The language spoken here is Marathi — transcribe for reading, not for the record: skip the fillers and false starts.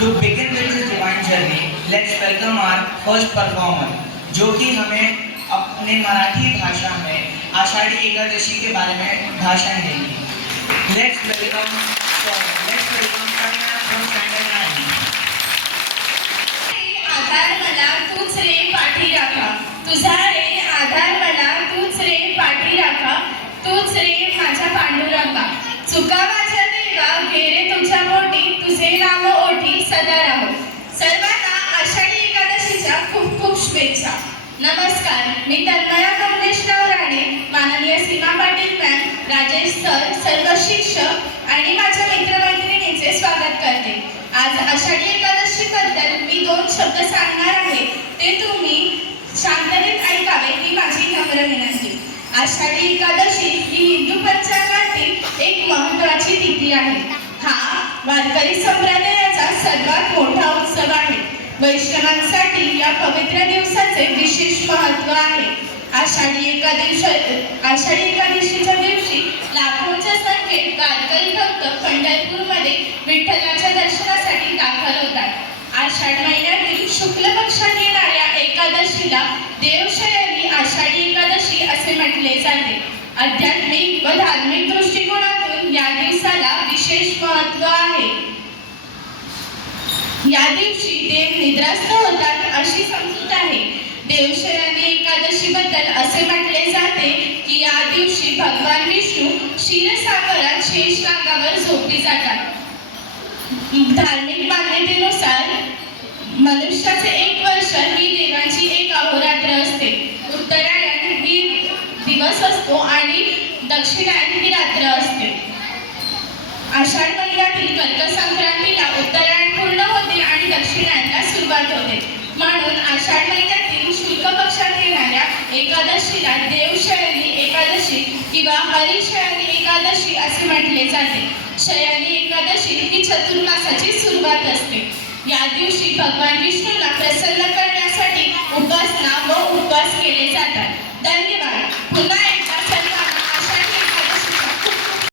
To begin with this divine journey, let's welcome our first performer, जो कि हमें अपने मराठी भाषा में आषाढ़ी एकादशी के बारे में भाषण देंगे। Let's welcome Karna from Standard 9. आधार मला तूच रे पाठी राखा, तुझा रे आधार मला तूच रे पाठी राखा, तूच रे माझा पांडुरंगा, चुका माझ्या देवा घे रे तुझ्या पोटी, तुझे नाम ओठी सदा राहो. सर्वांना आषाढी एकादशीच्या खूप खूप शुभेच्छा. नमस्कार, मी तन्मया कमलेशराव राणे, माननीय सीमा पाटील मॅम, राजेश सर, सर्व शिक्षक आणि माझ्या मित्रमैत्रिणींचे स्वागत करते. आज आषाढी एकादशी बद्दल मी 2 शब्द सांगणार आहे, ते तुम्ही शांततेत ऐकावे ही माझी नम्र विनंती. आषाढी एकादशी ही हिंदू पंचांगातील एक महत्त्वाची तिथी आहे. हा वारकरी संप्रदायाचा सर्वात मोठा उत्सव आहे. वैष्णवांसाठी या पवित्र दिवसाचे विशेष महत्त्व आहे. आषाढी एकादशीच्या दिवशी लाखोंच्या संख्येत वारकरी भक्त पंढरपूरमध्ये विठ्ठलाच्या दर्शनासाठी दाखल होतात. आषाढ महिन्यातील शुक्ल पक्षात येणाऱ्या एकादशीला देवशयनी आषाढी एकादशी असे म्हटले जाते. आध्यात्मिक व धार्मिक दृष्टिकोनातून या दिवसाला विशेष महत्त्व आहे. या दिवशी देव निद्रास्त होतात अशी समजूत आहे. देवशयनी एकादशी बद्दल असे म्हटले जाते की या दिवशी भगवान विष्णू क्षीरसागरात शेषनागावर झोपी जातात. धार्मिक मान्यतेनुसार मनुष्याचे 1 वर्ष ही देवांची एक अहोरात्र असते. उत्तरायण ही दिवस असतो आणि दक्षिणायन ही रात्र असते. आषाढ महिन्यातील कर्क संक्रांतीला उत्तरायण पूर्ण होते आणि दक्षिणायनला सुरुवात होते. म्हणून आषाढ महिन्यातील शुक्ल पक्षात येणाऱ्या एकादशीला देवशयनी एकादशी किंवा हरिशयनी एकादशी असे म्हटले जाते. शयनी एकादशी ही चतुर्मासाची सुरुवात असते. या दिवशी भगवान विष्णू